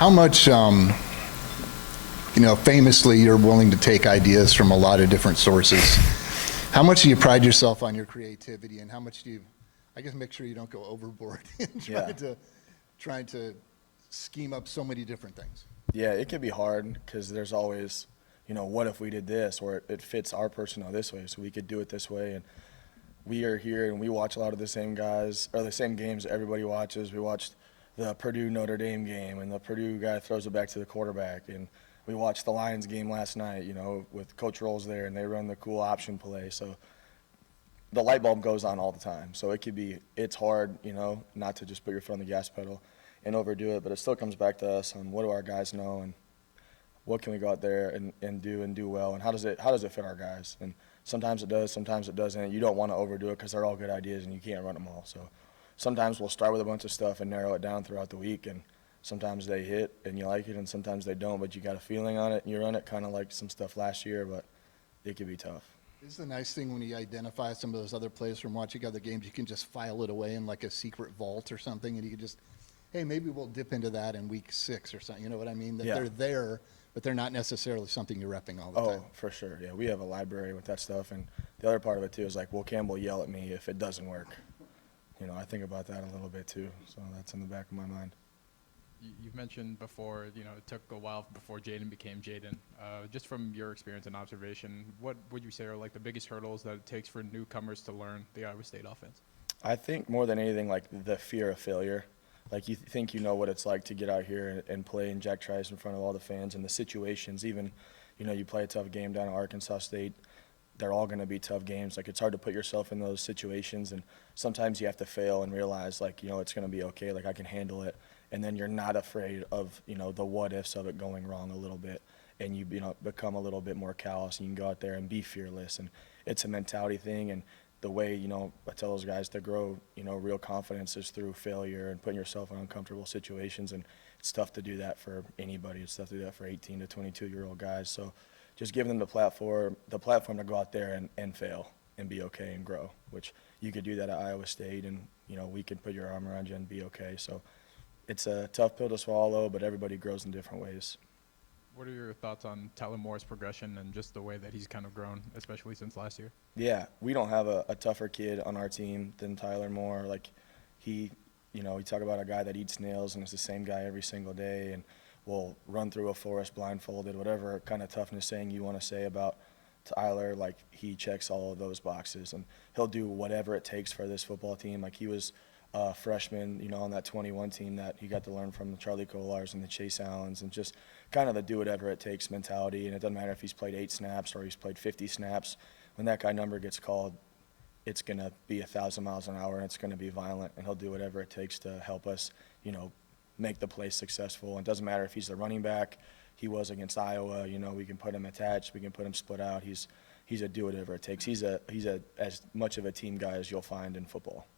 how much, famously you're willing to take ideas from a lot of different sources. How much do you pride yourself on your creativity, and how much do you, I guess, make sure you don't go overboard in trying to scheme up so many different things? Yeah, it can be hard because there's always, what if we did this, or it fits our personnel this way, so we could do it this way. And we are here and we watch a lot of the same guys, or the same games everybody watches. We watched the Purdue Notre Dame game, and the Purdue guy throws it back to the quarterback. And we watched the Lions game last night, with Coach Rolls there, and they run the cool option play. So the light bulb goes on all the time. So it's hard, not to just put your foot on the gas pedal and overdo it, but it still comes back to us on what do our guys know and what can we go out there and do well, and how does it fit our guys. And sometimes it does, sometimes it doesn't. You don't want to overdo it because they're all good ideas and you can't run them all. So sometimes we'll start with a bunch of stuff and narrow it down throughout the week, and sometimes they hit and you like it, and sometimes they don't, but you got a feeling on it and you run it, kind of like some stuff last year, but it can be tough. This is the nice thing when you identify some of those other plays from watching other games. You can just file it away in like a secret vault or something, and you can just, hey, maybe we'll dip into that in week 6 or something. You know what I mean? That they're there, but they're not necessarily something you're repping all the time. Oh, for sure. Yeah, we have a library with that stuff, and the other part of it too is like, will Campbell yell at me if it doesn't work? I think about that a little bit too, so that's in the back of my mind. You've mentioned before, it took a while before Jaden became Jaden. Just from your experience and observation, what would you say are like the biggest hurdles that it takes for newcomers to learn the Iowa State offense? I think more than anything, like the fear of failure. Like you think you know what it's like to get out here and play in Jack Trice in front of all the fans, and the situations. Even, you play a tough game down at Arkansas State. They're all going to be tough games. Like, it's hard to put yourself in those situations, and sometimes you have to fail and realize, like, it's going to be okay. Like, I can handle it. And then you're not afraid of, the what ifs of it going wrong a little bit, and you become a little bit more callous, and you can go out there and be fearless. And it's a mentality thing, and the way, I tell those guys to grow, real confidence is through failure and putting yourself in uncomfortable situations. And it's tough to do that for anybody. It's tough to do that for 18 to 22-year-old guys. So just giving them the platform to go out there and fail and be okay and grow, which you could do that at Iowa State, and, we can put your arm around you and be okay. So it's a tough pill to swallow, but everybody grows in different ways. What are your thoughts on Tyler Moore's progression and just the way that he's kind of grown, especially since last year? Yeah, we don't have a tougher kid on our team than Tyler Moore. Like, we talk about a guy that eats nails and is the same guy every single day and will run through a forest blindfolded, whatever kind of toughness saying you want to say about Tyler. Like, he checks all of those boxes, and he'll do whatever it takes for this football team. Like, he was a freshman, on that 21 team that he got to learn from the Charlie Kolars and the Chase Allens, and just kind of the do whatever it takes mentality. And it doesn't matter if he's played 8 snaps or he's played 50 snaps. When that guy number gets called, it's going to be 1,000 miles an hour, and it's going to be violent, and he'll do whatever it takes to help us, make the play successful. And it doesn't matter if he's the running back. He was against Iowa. We can put him attached. We can put him split out. He's a do whatever it takes. He's as much of a team guy as you'll find in football.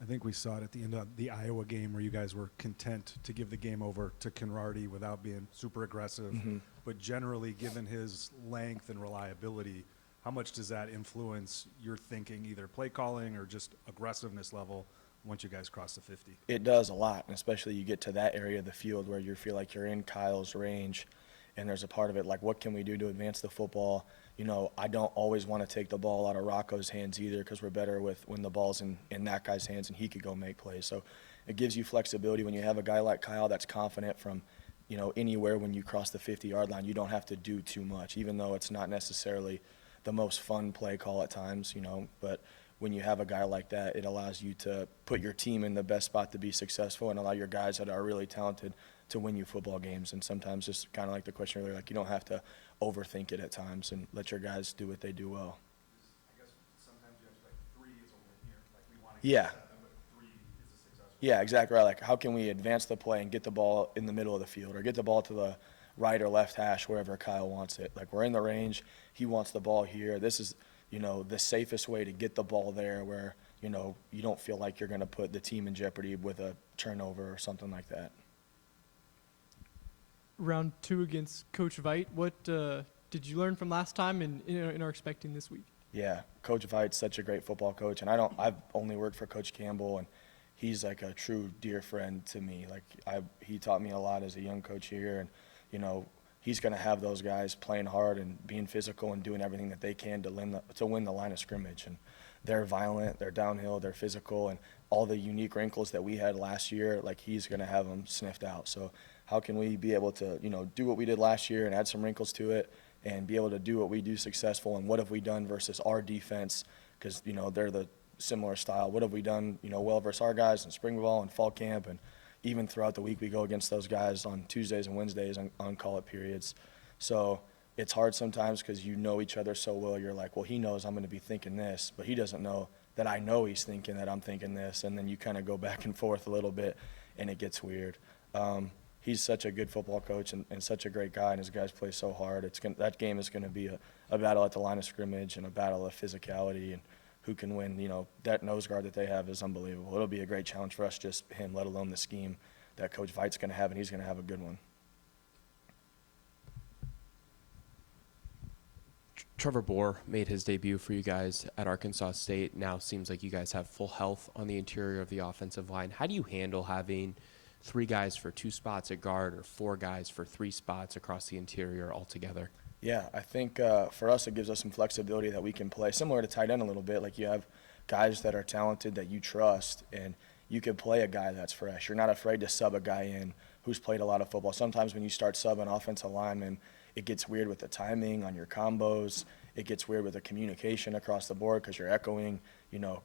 I think we saw it at the end of the Iowa game where you guys were content to give the game over to Conradi without being super aggressive. Mm-hmm. But generally, given his length and reliability, how much does that influence your thinking, either play calling or just aggressiveness level, once you guys cross the 50? It does a lot, and especially you get to that area of the field where you feel like you're in Kyle's range, and there's a part of it like, what can we do to advance the football? I don't always want to take the ball out of Rocco's hands either, because we're better when the ball's in that guy's hands and he could go make plays. So it gives you flexibility when you have a guy like Kyle that's confident from, anywhere when you cross the 50-yard line. You don't have to do too much, even though it's not necessarily the most fun play call at times, but when you have a guy like that, it allows you to put your team in the best spot to be successful and allow your guys that are really talented to win you football games. And sometimes, just kind of like the question earlier, like, you don't have to overthink it at times and let your guys do what they do well. I guess sometimes you have to, like, 3 is a win here. Like, we want to get 7, but 3 is a successful. Yeah, exactly right. Like, how can we advance the play and get the ball in the middle of the field, or get the ball to the right or left hash, wherever Kyle wants it. Like, we're in the range. He wants the ball here. This is, the safest way to get the ball there where, you don't feel like you're going to put the team in jeopardy with a turnover or something like that. Round 2 against Coach Veit. What did you learn from last time and are expecting this week? Yeah, Coach Veit's such a great football coach, and I've only worked for Coach Campbell, and he's like a true dear friend to me. Like he taught me a lot as a young coach here, and he's going to have those guys playing hard and being physical and doing everything that they can to win the line of scrimmage. And they're violent, they're downhill, they're physical, and all the unique wrinkles that we had last year, like he's going to have them sniffed out. So how can we be able to, do what we did last year and add some wrinkles to it and be able to do what we do successful, and what have we done versus our defense, because, they're the similar style. What have we done, well versus our guys in spring ball and fall camp, and even throughout the week we go against those guys on Tuesdays and Wednesdays on call-up periods. So it's hard sometimes because you know each other so well. You're like, well, he knows I'm going to be thinking this, but he doesn't know that I know he's thinking that I'm thinking this, and then you kind of go back and forth a little bit, and it gets weird. He's such a good football coach and such a great guy, and his guys play so hard. That game is going to be a battle at the line of scrimmage and a battle of physicality, and who can win. That nose guard that they have is unbelievable. It'll be a great challenge for us, just him, let alone the scheme that Coach Veit's going to have, and he's going to have a good one. Trevor Bohr made his debut for you guys at Arkansas State. Now seems like you guys have full health on the interior of the offensive line. How do you handle having 3 guys for 2 spots at guard or 4 guys for 3 spots across the interior altogether? Yeah, I think for us it gives us some flexibility that we can play, similar to tight end a little bit. Like you have guys that are talented that you trust, and you can play a guy that's fresh. You're not afraid to sub a guy in who's played a lot of football. Sometimes when you start subbing offensive linemen, it gets weird with the timing on your combos. It gets weird with the communication across the board because you're echoing,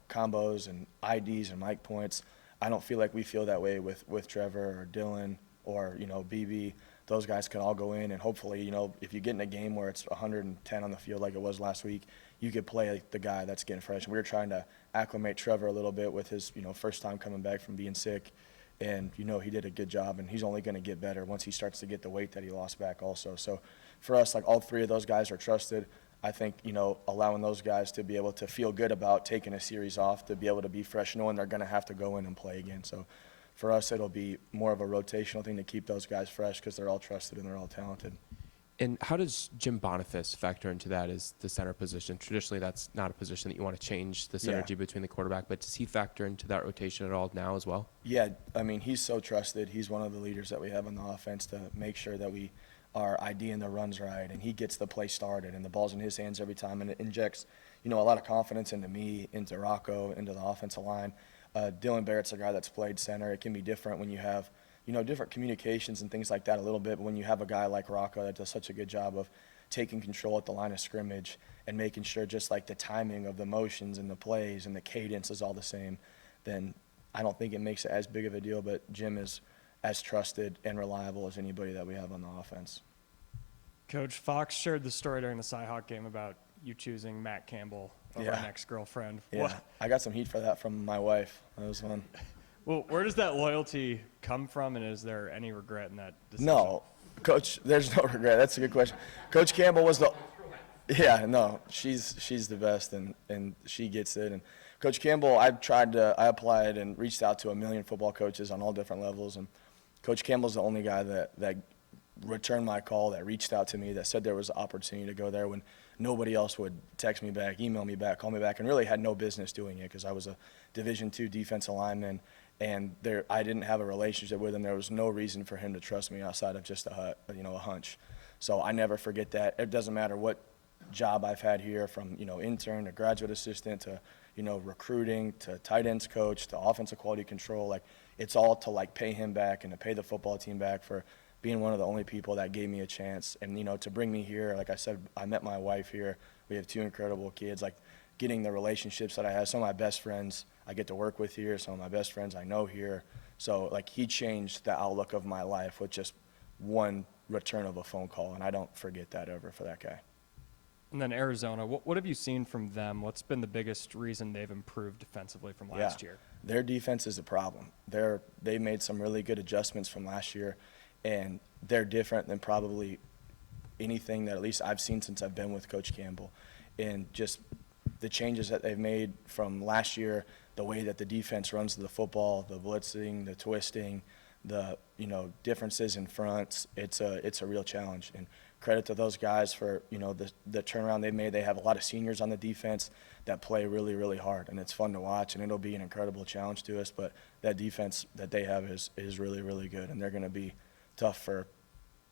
combos and IDs and mic points. I don't feel like we feel that way with Trevor or Dylan or, BB. Those guys can all go in, and hopefully, if you get in a game where it's 110 on the field like it was last week, you could play the guy that's getting fresh. And we were trying to acclimate Trevor a little bit with his, first time coming back from being sick. And, he did a good job, and he's only going to get better once he starts to get the weight that he lost back also. So for us, like all 3 of those guys are trusted. I think, allowing those guys to be able to feel good about taking a series off, to be able to be fresh, knowing they're going to have to go in and play again. So for us, it'll be more of a rotational thing to keep those guys fresh because they're all trusted and they're all talented. And how does Jim Boniface factor into that as the center position? Traditionally, that's not a position that you want to change the synergy between the quarterback, but does he factor into that rotation at all now as well? Yeah, he's so trusted. He's one of the leaders that we have on the offense to make sure that we are IDing the runs right, and he gets the play started, and the ball's in his hands every time, and it injects, a lot of confidence into me, into Rocco, into the offensive line. Dylan Barrett's a guy that's played center. It can be different when you have different communications and things like that a little bit, but when you have a guy like Rocco that does such a good job of taking control at the line of scrimmage and making sure just like the timing of the motions and the plays and the cadence is all the same, then I don't think it makes it as big of a deal, but Jim is as trusted and reliable as anybody that we have on the offense. Coach, Fox shared the story during the Cyhawk game about you choosing Matt Campbell over an ex-girlfriend. Yeah, I got some heat for that from my wife. That was fun. Well, where does that loyalty come from, and is there any regret in that decision? No, Coach, there's no regret. That's a good question. Coach Campbell was she's the best, and she gets it. And Coach Campbell, I applied and reached out to a million football coaches on all different levels, and Coach Campbell's the only guy that returned my call, that reached out to me, that said there was an opportunity to go there when nobody else would text me back, email me back, call me back, and really had no business doing it because I was a Division II defensive lineman, and I didn't have a relationship with him. There was no reason for him to trust me outside of just a hunch. So I never forget that. It doesn't matter what job I've had here, from intern to graduate assistant to recruiting to tight ends coach to offensive quality control. Like, it's all to pay him back and to pay the football team back for being one of the only people that gave me a chance. And to bring me here, like I said, I met my wife here. We have 2 incredible kids. Like, getting the relationships that I have, some of my best friends I get to work with here, some of my best friends I know here. So he changed the outlook of my life with just one return of a phone call, and I don't forget that ever for that guy. And then Arizona, what have you seen from them? What's been the biggest reason they've improved defensively from last year? Their defense is a problem. They made some really good adjustments from last year, and they're different than probably anything that at least I've seen since I've been with Coach Campbell. And just the changes that they've made from last year, the way that the defense runs the football, the blitzing, the twisting, the differences in fronts, it's a real challenge. And credit to those guys for, you know, the turnaround they made. They have a lot of seniors on the defense that play really, really hard, and it's fun to watch, and it'll be an incredible challenge to us. But that defense that they have is really, really good, and they're going to be tough for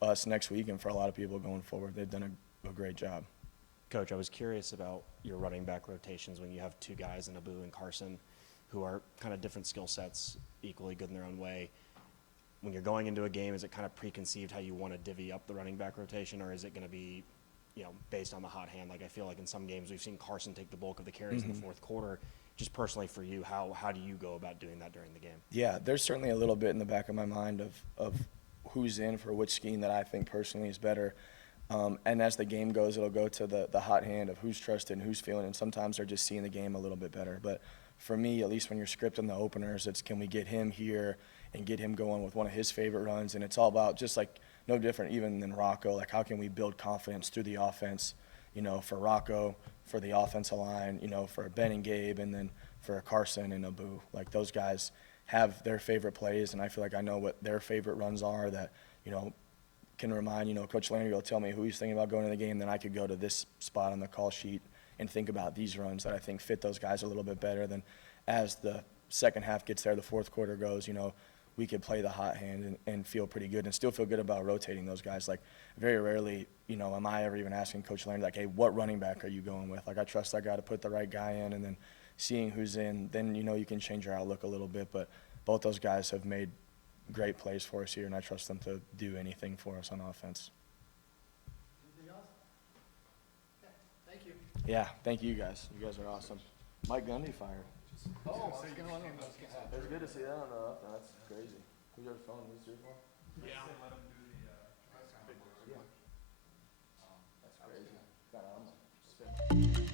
us next week and for a lot of people going forward. They've done a great job. Coach, I was curious about your running back rotations when you have two guys in Abu and Carson who are kind of different skill sets, equally good in their own way. When you're going into a game, is it kind of preconceived how you want to divvy up the running back rotation, or is it going to be, you know, based on the hot hand? Like, I feel like in some games we've seen Carson take the bulk of the carries in the fourth quarter. Just personally for you, how do you go about doing that during the game? Yeah, there's certainly a little bit in the back of my mind of who's in for which scheme that I think personally is better. And as the game goes, it'll go to the hot hand of who's trusted and who's feeling, and sometimes they're just seeing the game a little bit better. But for me, at least when you're scripting the openers, it's can we get him here and get him going with one of his favorite runs. And it's all about just like no different even than Rocco, like how can we build confidence through the offense, you know, for Rocco, for the offensive line, you know, for Ben and Gabe, and then for Carson and Abu. Like those guys have their favorite plays, and I feel like I know what their favorite runs are that, you know, can remind, you know, Coach Landry will tell me who he's thinking about going to the game, then I could go to this spot on the call sheet and think about these runs that I think fit those guys a little bit better. Than as the second half gets there, the fourth quarter goes, you know, we could play the hot hand and feel pretty good and still feel good about rotating those guys. Like very rarely, you know, am I ever even asking Coach Landry, like, hey, what running back are you going with? Like I trust that guy to put the right guy in, and then seeing who's in, then, you know, you can change your outlook a little bit. But both those guys have made great plays for us here, and I trust them to do anything for us on offense. Anything else? Yeah, thank you. Yeah, thank you guys. You guys are awesome. Mike Gundy fired. Oh, I was gonna wonder what was gonna happen. It's good to see that on the up. That's crazy. Who's your phone? These three? Yeah. Let him do the press conference. Yeah. That's crazy. God, I'm spin.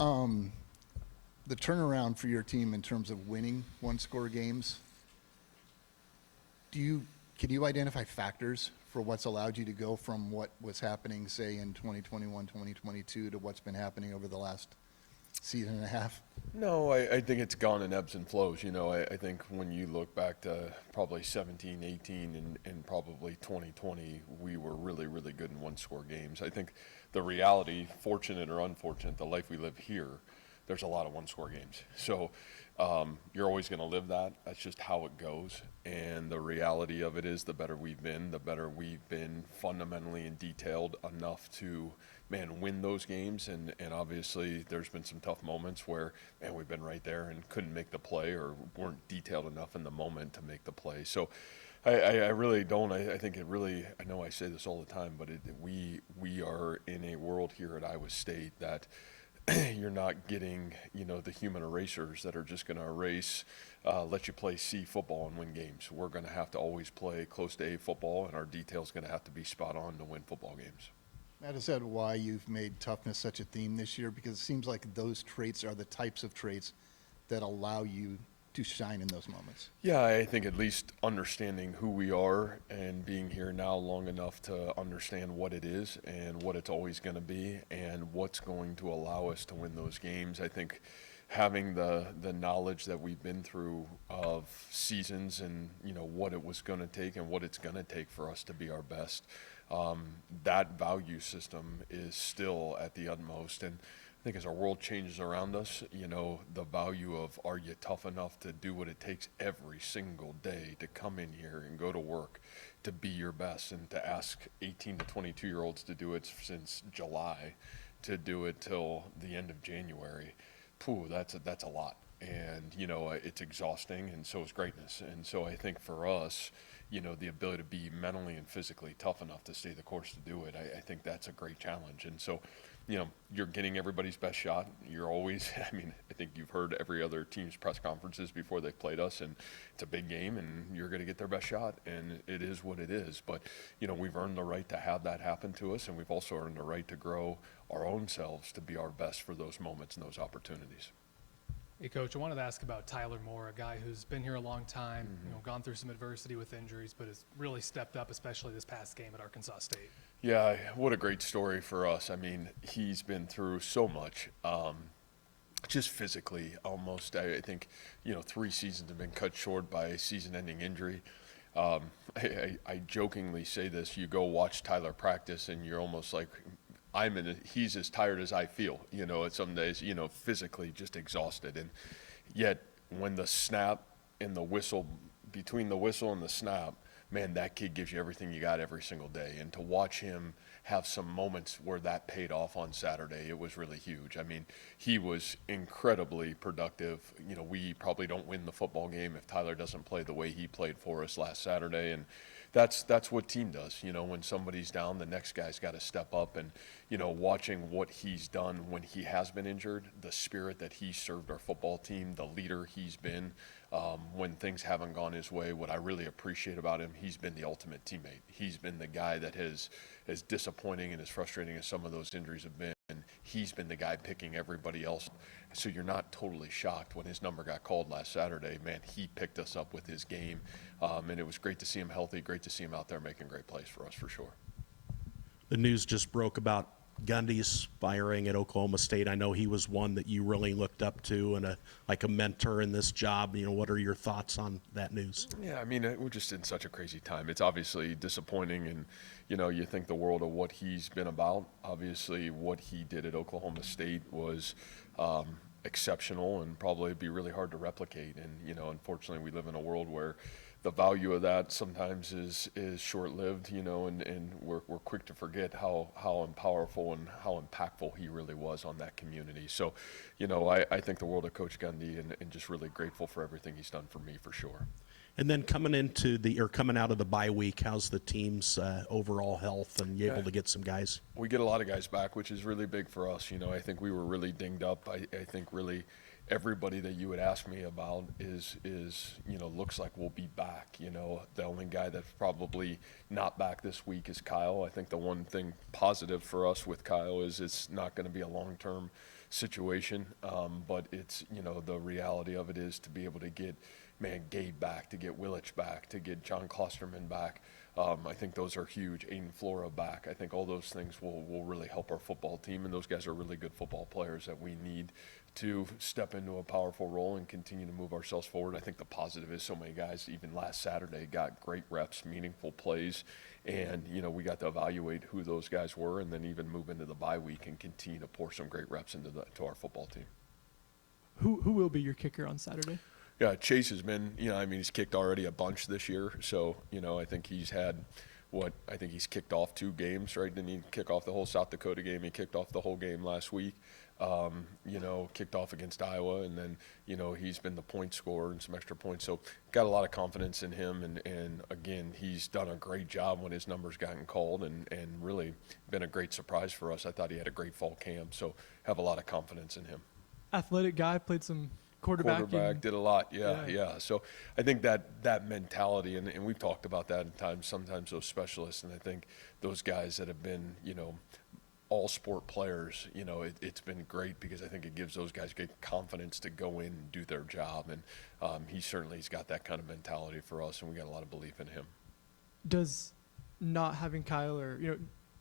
The turnaround for your team in terms of winning one-score games, can you identify factors for what's allowed you to go from what was happening, say, in 2021, 2022 to what's been happening over the last season and a half? No, I think it's gone in ebbs and flows. I think when you look back to probably 17, 18, and probably 2020, we were really, really good in one-score games. I think the reality, fortunate or unfortunate, the life we live here, there's a lot of one-score games. So you're always going to live that. That's just how it goes. And the reality of it is the better we've been fundamentally and detailed enough to, win those games. And obviously there's been some tough moments where, we've been right there and couldn't make the play or weren't detailed enough in the moment to make the play. So I really don't. I think it really, I know I say this all the time, but we are in a world here at Iowa State that you're not getting, the human erasers that are just going to erase, let you play C football and win games. We're going to have to always play close to A football, and our detail's going to have to be spot on to win football games. Matt, is that why you've made toughness such a theme this year? Because it seems like those traits are the types of traits that allow you to shine in those moments. Yeah, I think at least understanding who we are and being here now long enough to understand what it is and what it's always going to be and what's going to allow us to win those games. I think having the knowledge that we've been through of seasons and, what it was going to take and what it's going to take for us to be our best, that value system is still at the utmost. And I think as our world changes around us, the value of are you tough enough to do what it takes every single day to come in here and go to work, to be your best, and to ask 18 to 22-year-olds to do it since July, to do it till the end of January. That's a lot. And, it's exhausting, and so is greatness. And so I think for us, the ability to be mentally and physically tough enough to stay the course to do it, I think that's a great challenge. And so, you're getting everybody's best shot. You're always, I think you've heard every other team's press conferences before they've played us, and it's a big game, and you're going to get their best shot, and it is what it is. But, we've earned the right to have that happen to us, and we've also earned the right to grow our own selves to be our best for those moments and those opportunities. Hey, Coach, I wanted to ask about Tyler Moore, a guy who's been here a long time, gone through some adversity with injuries, but has really stepped up, especially this past game at Arkansas State. Yeah, what a great story for us. He's been through so much, just physically almost. I think, 3 seasons have been cut short by a season-ending injury. I jokingly say this, you go watch Tyler practice and you're almost like, he's as tired as I feel, some days, physically just exhausted. And yet when the snap and the whistle, between the whistle and the snap, man, that kid gives you everything you got every single day. And to watch him have some moments where that paid off on Saturday, it was really huge. He was incredibly productive. We probably don't win the football game if Tyler doesn't play the way he played for us last Saturday. And that's what team does. When somebody's down, the next guy's got to step up. And, watching what he's done when he has been injured, the spirit that he served our football team, the leader he's been, when things haven't gone his way, what I really appreciate about him, he's been the ultimate teammate. He's been the guy that has, as disappointing and as frustrating as some of those injuries have been, he's been the guy picking everybody else. So you're not totally shocked when his number got called last Saturday. Man, he picked us up with his game. And it was great to see him healthy, great to see him out there making great plays for us, for sure. The news just broke about Gundy's firing at Oklahoma State. I know he was one that you really looked up to and like a mentor in this job. What are your thoughts on that news? Yeah, we're just in such a crazy time. It's obviously disappointing, and you think the world of what he's been about. Obviously, what he did at Oklahoma State was exceptional and probably be really hard to replicate. And unfortunately, we live in a world where the value of that sometimes is short-lived, and we're quick to forget how powerful and how impactful he really was on that community. So, I think the world of Coach Gundy and just really grateful for everything he's done for me, for sure. And then coming out of the bye week, how's the team's overall health, and you able to get some guys? We get a lot of guys back, which is really big for us. I think we were really dinged up. I think really everybody that you would ask me about is looks like we'll be back. The only guy that's probably not back this week is Kyle. I think the one thing positive for us with Kyle is it's not going to be a long-term situation. But it's, the reality of it is to be able to get, Gabe back, to get Willich back, to get John Klosterman back. I think those are huge. Aiden Flora back. I think all those things will really help our football team, and those guys are really good football players that we need to step into a powerful role and continue to move ourselves forward. I think the positive is so many guys, even last Saturday, got great reps, meaningful plays, and, we got to evaluate who those guys were and then even move into the bye week and continue to pour some great reps to our football team. Who will be your kicker on Saturday? Yeah, Chase has been, he's kicked already a bunch this year. So, I think he's had he's kicked off 2 games, right? Didn't he kick off the whole South Dakota game? He kicked off the whole game last week, kicked off against Iowa. And then, he's been the point scorer and some extra points. So got a lot of confidence in him. And again, he's done a great job when his numbers gotten called and really been a great surprise for us. I thought he had a great fall camp. So have a lot of confidence in him. Athletic guy, played some quarterback did a lot, yeah. So I think that mentality, and we've talked about that in times, sometimes those specialists, and I think those guys that have been, all sport players, it's been great because I think it gives those guys great confidence to go in and do their job, and he's got that kind of mentality for us, and we got a lot of belief in him. Does not having Kyle, or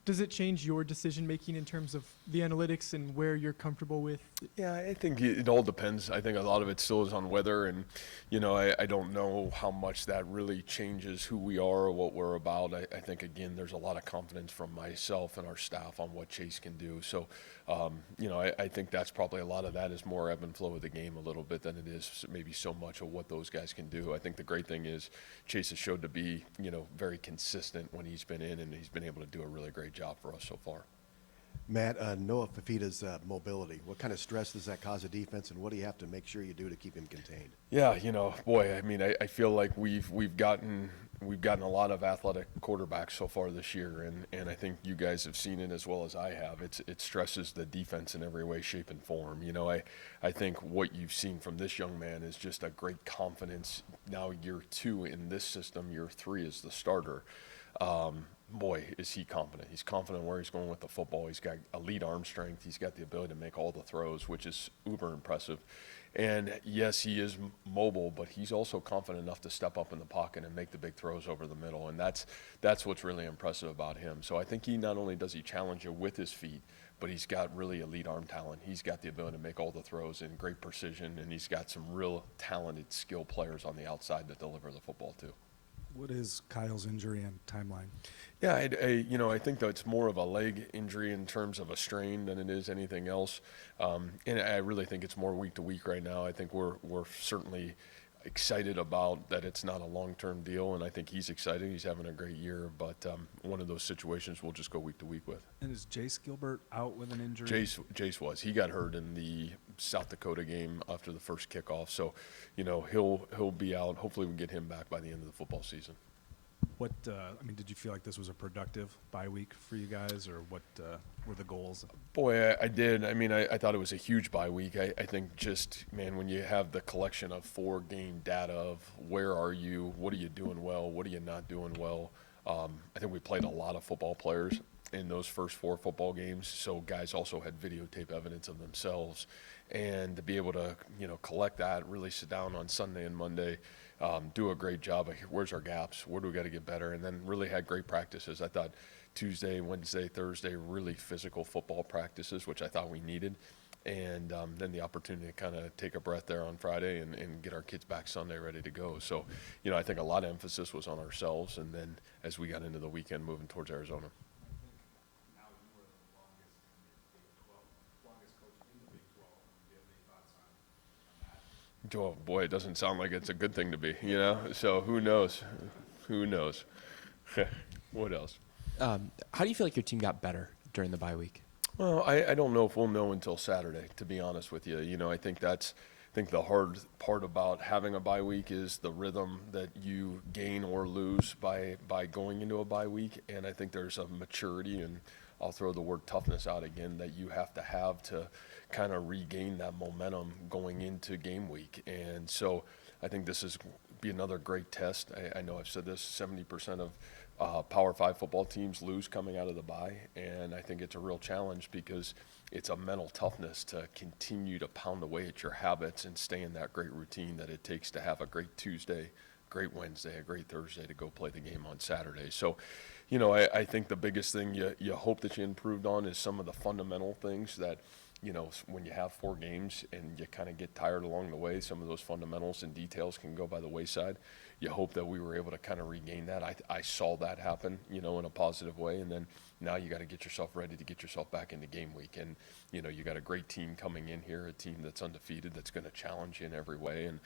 does it change your decision making in terms of the analytics and where you're comfortable with? Yeah, I think it all depends. I think a lot of it still is on weather, and I don't know how much that really changes who we are or what we're about. I think again, there's a lot of confidence from myself and our staff on what Chase can do. So, I think that's probably a lot of that is more ebb and flow of the game a little bit than it is maybe so much of what those guys can do. I think the great thing is Chase has showed to be very consistent when he's been in, and he's been able to do a really great job for us so far. Matt, Noah Fafita's mobility, what kind of stress does that cause a defense, and what do you have to make sure you do to keep him contained? Yeah, I feel like we've gotten a lot of athletic quarterbacks so far this year, and I think you guys have seen it as well as I have. It stresses the defense in every way, shape, and form. I think what you've seen from this young man is just a great confidence. Now year 2 in this system, year 3 is the starter. Boy, is he confident. He's confident where he's going with the football. He's got elite arm strength. He's got the ability to make all the throws, which is uber impressive. And yes, he is mobile, but he's also confident enough to step up in the pocket and make the big throws over the middle. And that's what's really impressive about him. So I think he not only does he challenge you with his feet, but he's got really elite arm talent. He's got the ability to make all the throws in great precision, and he's got some real talented, skilled players on the outside that deliver the football too. What is Kyle's injury and timeline? Yeah, I think that it's more of a leg injury in terms of a strain than it is anything else, and I really think it's more week to week right now. I think we're certainly excited about that it's not a long-term deal, and I think he's excited. He's having a great year, but one of those situations we'll just go week to week with. And is Jace Gilbert out with an injury? Jace was. He got hurt in the South Dakota game after the first kickoff, so he'll be out. Hopefully we get him back by the end of the football season. What did you feel like this was a productive bye week for you guys, or what were the goals? Boy, I did. I thought it was a huge bye week. I think just, when you have the collection of 4-game data of where are you, what are you doing well, what are you not doing well. I think we played a lot of football players in those first 4 football games, so guys also had videotape evidence of themselves. And to be able to, collect that, really sit down on Sunday and Monday, do a great job of where's our gaps, where do we got to get better, and then really had great practices. I thought Tuesday, Wednesday, Thursday, really physical football practices, which I thought we needed, and then the opportunity to kind of take a breath there on Friday and get our kids back Sunday ready to go. So, I think a lot of emphasis was on ourselves, and then as we got into the weekend moving towards Arizona. Oh, boy, it doesn't sound like it's a good thing to be, So who knows? What else? How do you feel like your team got better during the bye week? Well, I don't know if we'll know until Saturday, to be honest with you. I think the hard part about having a bye week is the rhythm that you gain or lose by going into a bye week. And I think there's a maturity, and I'll throw the word toughness out again, that you have to kind of regain that momentum going into game week. And so I think this is be another great test. I know I've said this, 70% of Power 5 football teams lose coming out of the bye, and I think it's a real challenge because it's a mental toughness to continue to pound away at your habits and stay in that great routine that it takes to have a great Tuesday, great Wednesday, a great Thursday to go play the game on Saturday. So, I think the biggest thing you hope that you improved on is some of the fundamental things that, when you have 4 games and you kind of get tired along the way, some of those fundamentals and details can go by the wayside. You hope that we were able to kind of regain that. I saw that happen, in a positive way. And then now you got to get yourself ready to get yourself back into game week. And, you got a great team coming in here, a team that's undefeated, that's going to challenge you in every way. And,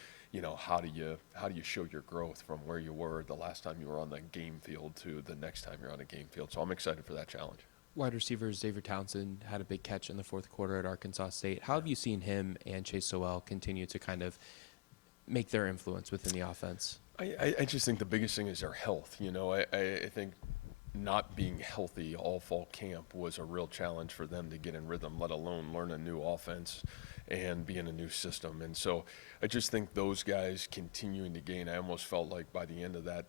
how do you show your growth from where you were the last time you were on the game field to the next time you're on a game field? So I'm excited for that challenge. Wide receiver Xavier Townsend had a big catch in the fourth quarter at Arkansas State. How have you seen him and Chase Sowell continue to kind of make their influence within the offense? I just think the biggest thing is their health. I think not being healthy all fall camp was a real challenge for them to get in rhythm, let alone learn a new offense and be in a new system. And so I just think those guys continuing to gain. I almost felt like by the end of that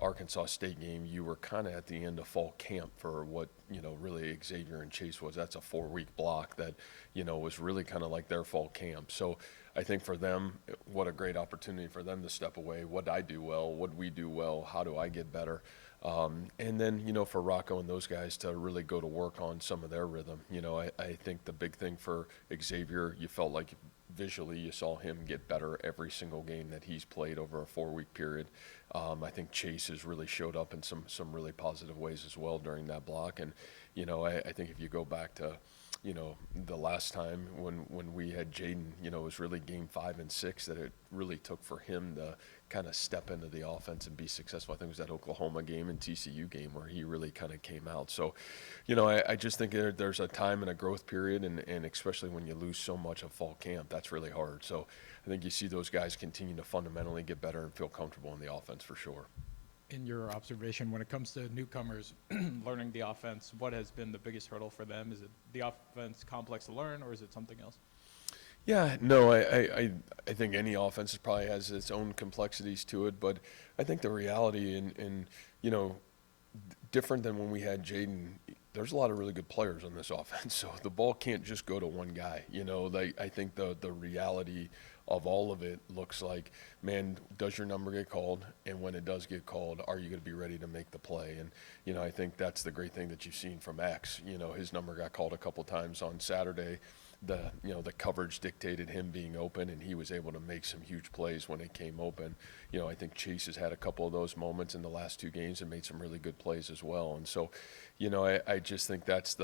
Arkansas State game, you were kind of at the end of fall camp for what, really Xavier and Chase was. That's a 4-week block that, was really kind of like their fall camp. So I think for them, what a great opportunity for them to step away. What I do well, what we do well, how do I get better? And then, for Rocco and those guys to really go to work on some of their rhythm. I think the big thing for Xavier, you felt like visually you saw him get better every single game that he's played over a 4-week period. I think Chase has really showed up in some really positive ways as well during that block. And, I think if you go back to, the last time when we had Jaden, it was really game 5 and 6 that it really took for him to kind of step into the offense and be successful. I think it was that Oklahoma game and TCU game where he really kind of came out. So, I just think there's a time and a growth period, and especially when you lose so much of fall camp, that's really hard. So I think you see those guys continue to fundamentally get better and feel comfortable in the offense for sure. In your observation, when it comes to newcomers learning the offense, what has been the biggest hurdle for them? Is it the offense complex to learn, or is it something else? Yeah, no, I think any offense probably has its own complexities to it, but I think the reality in different than when we had Jaden, there's a lot of really good players on this offense, so the ball can't just go to one guy. I think the reality of all of it looks like, man, does your number get called? And when it does get called, are you going to be ready to make the play? And, I think that's the great thing that you've seen from X. His number got called a couple times on Saturday. The coverage dictated him being open, and he was able to make some huge plays when it came open. I think Chase has had a couple of those moments in the last 2 games and made some really good plays as well. And so, I just think that's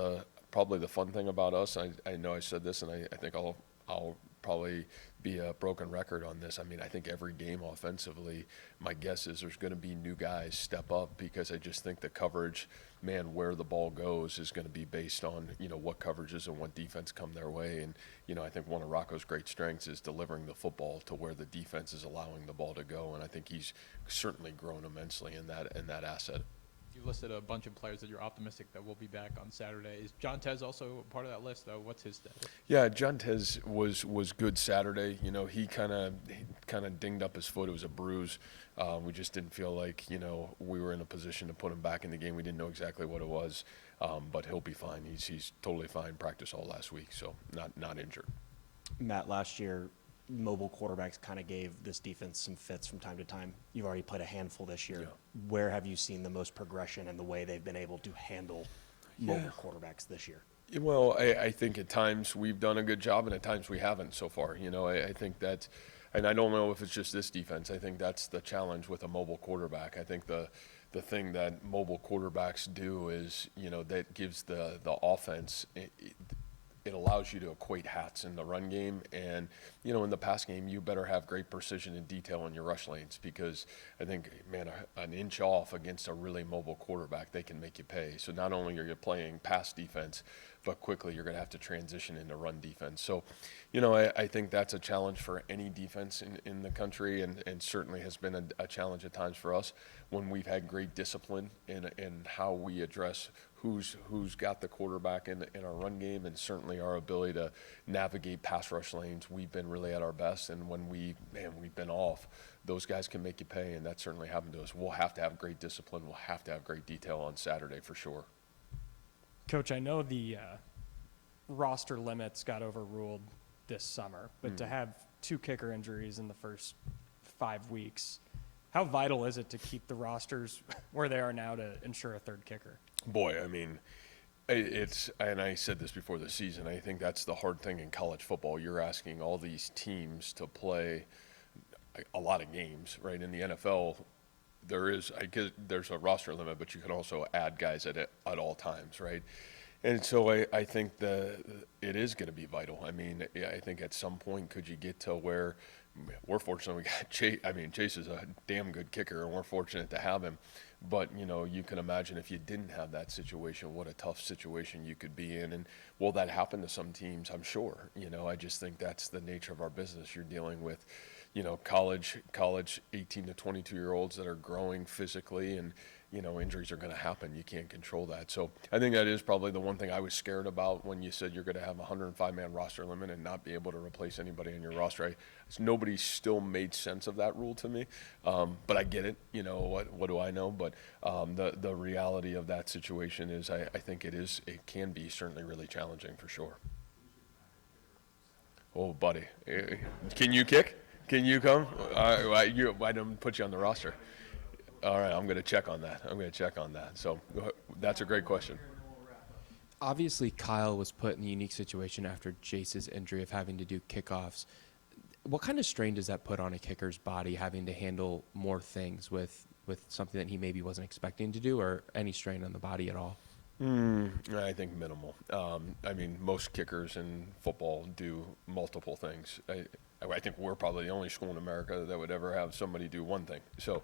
probably the fun thing about us. I know I said this, and I think I'll probably be a broken record on this. I mean, I think every game offensively, my guess is there's going to be new guys step up, because I just think the coverage, man, where the ball goes is going to be based on, what coverages and what defense come their way. And, I think one of Rocco's great strengths is delivering the football to where the defense is allowing the ball to go. And I think he's certainly grown immensely in that asset. You listed a bunch of players that you're optimistic that will be back on Saturday. Is John Tez also part of that list? What's his status? Yeah, John Tez was good Saturday. He kind of dinged up his foot. It was a bruise. We just didn't feel like we were in a position to put him back in the game. We didn't know exactly what it was, but he'll be fine. He's totally fine. Practiced all last week, so not injured. Matt, last year, mobile quarterbacks kind of gave this defense some fits from time to time. You've already played a handful this year. Yeah. Where have you seen the most progression in the way they've been able to handle mobile quarterbacks this year? Well, I think at times we've done a good job, and at times we haven't so far. I think that, and I don't know if it's just this defense. I think that's the challenge with a mobile quarterback. I think the thing that mobile quarterbacks do is, that gives the offense, it allows you to equate hats in the run game. And, in the pass game, you better have great precision and detail in your rush lanes, because I think, man, an inch off against a really mobile quarterback, they can make you pay. So not only are you playing pass defense, but quickly you're going to have to transition into run defense. So, I think that's a challenge for any defense in the country, and certainly has been a challenge at times for us when we've had great discipline in how we address who's got the quarterback in our run game, and certainly our ability to navigate pass rush lanes. We've been really at our best, and when we've been off, those guys can make you pay, and that certainly happened to us. We'll have to have great discipline. We'll have to have great detail on Saturday for sure. Coach, I know the roster limits got overruled this summer, but to have 2 kicker injuries in the first 5 weeks, how vital is it to keep the rosters where they are now to ensure a 3rd kicker? Boy, I mean, it's, and I said this before the season, I think that's the hard thing in college football. You're asking all these teams to play a lot of games, right? In the NFL, there's a roster limit, but you can also add guys at all times, right? And so I think it is going to be vital. I mean, I think at some point, could you get to where we're fortunate we got Chase. I mean, Chase is a damn good kicker, and we're fortunate to have him. But, you can imagine if you didn't have that situation, what a tough situation you could be in. And will that happen to some teams? I'm sure. I just think that's the nature of our business. You're dealing with, college 18 to 22-year-olds that are growing physically, and, injuries are going to happen. You can't control that. So I think that is probably the one thing I was scared about when you said you're going to have a 105-man roster limit and not be able to replace anybody in your roster. Nobody still made sense of that rule to me, but I get it. What do I know? But the reality of that situation is I think it can be certainly really challenging for sure. Oh, buddy. Can you kick? Can you come? I don't put you on the roster. All right, I'm going to check on that. So that's a great question. Obviously, Kyle was put in the unique situation after Jace's injury of having to do kickoffs. What kind of strain does that put on a kicker's body, having to handle more things with something that he maybe wasn't expecting to do, or any strain on the body at all? I think minimal. I mean, most kickers in football do multiple things. I think we're probably the only school in America that would ever have somebody do one thing. So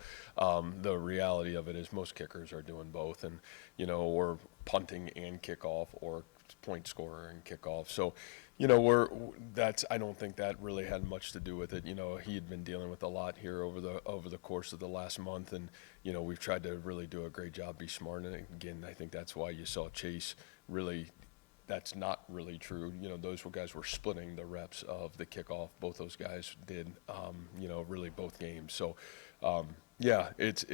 the reality of it is most kickers are doing both, and or punting and kickoff, or point scorer and kickoff. So I don't think that really had much to do with it. He had been dealing with a lot here over the course of the last month, and we've tried to really do a great job, be smart. And again, I think that's why you saw Chase really. That's not really true. Those guys were splitting the reps of the kickoff. Both those guys did, really both games. So, yeah, it's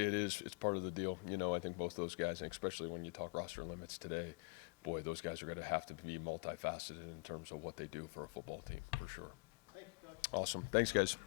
part of the deal. I think both those guys, and especially when you talk roster limits today, boy, those guys are going to have to be multifaceted in terms of what they do for a football team, for sure. Awesome. Thanks, guys.